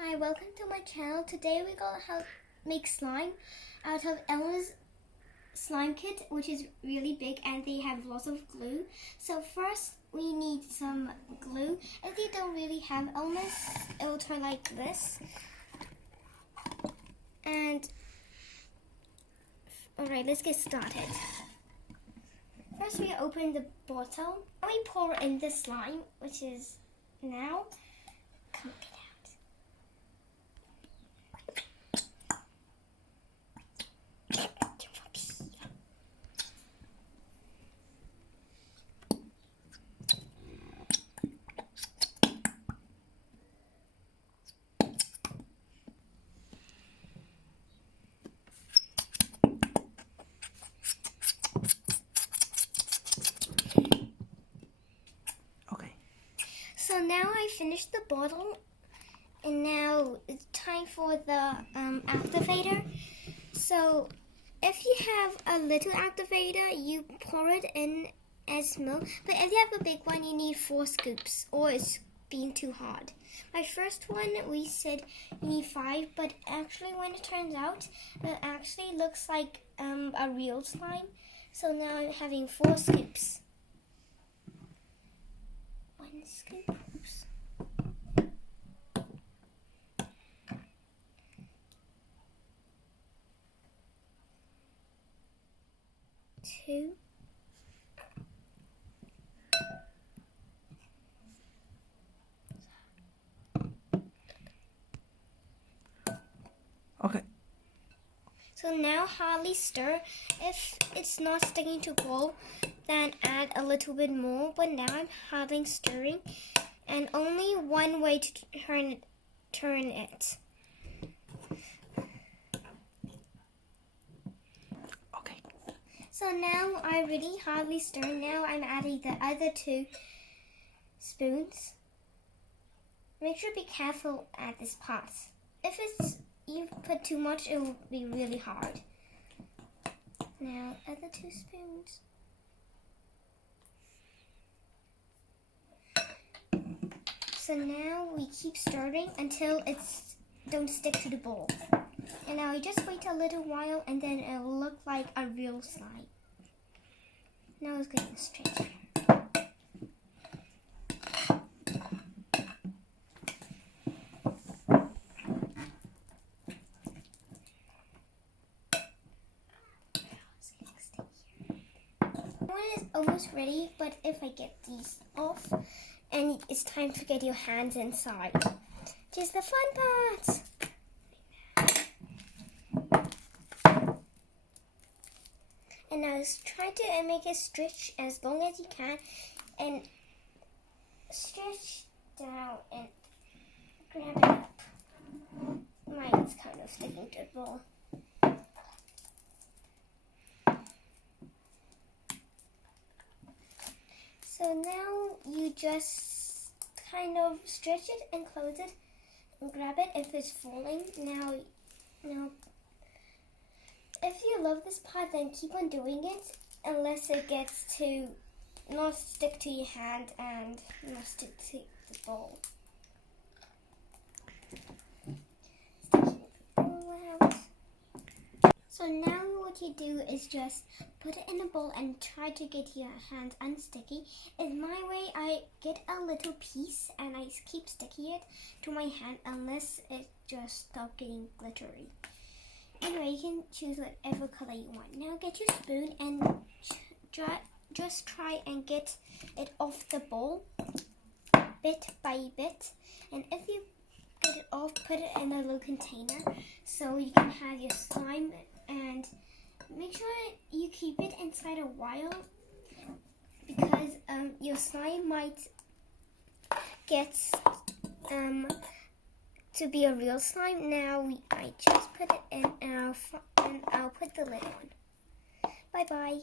Hi, welcome to my channel. Today we're going to make slime out of Elmer's slime kit, which is really big and they have lots of glue. So first we need some glue. If you don't really have Elmer's, it will turn like this. And alright, let's get started. First we open the bottle and we pour in the slime, which is now. Come get out. So now I finished the bottle, and now it's time for the activator. So if you have a little activator, you pour it in as milk. But if you have a big one, you need 4 scoops, or it's being too hard. My first one, we said you need 5, but actually when it turns out, it actually looks like a real slime. So now I'm having 4 scoops. 1 scoop. Oops. 2. Okay. So now hardly stir. If it's not sticking to bowl, then add a little bit more. But now I'm hardly stirring, and only one way to turn it. Okay. So now I really hardly stir. Now I'm adding the other 2 spoons. Make sure to be careful at this part. If you put too much, it will be really hard. Now, other 2 spoons. So now we keep stirring until it's don't stick to the bowl. And now we just wait a little while, and then it will look like a real slime. Now it's getting straight. One is almost ready, but if I get these off, and it's time to get your hands inside. Just the fun part. And now try to make it stretch as long as you can, and stretch down and grab it up. Mine's kind of sticking to the bowl. So now you just kind of stretch it and close it and grab it if it's falling. Now, if you love this part, then keep on doing it unless it gets to not stick to your hand and not stick to the bowl. So now what you do is just put it in a bowl and try to get your hands unsticky. In my way, I get a little piece and I keep sticking it to my hand unless it just stops getting glittery. Anyway, you can choose whatever color you want. Now get your spoon and just try and get it off the bowl bit by bit. And if you get it off, put it in a little container so you can have your slime. And make sure you keep it inside a while because your slime might get to be a real slime. Now I just put it in and I'll put the lid on. Bye bye.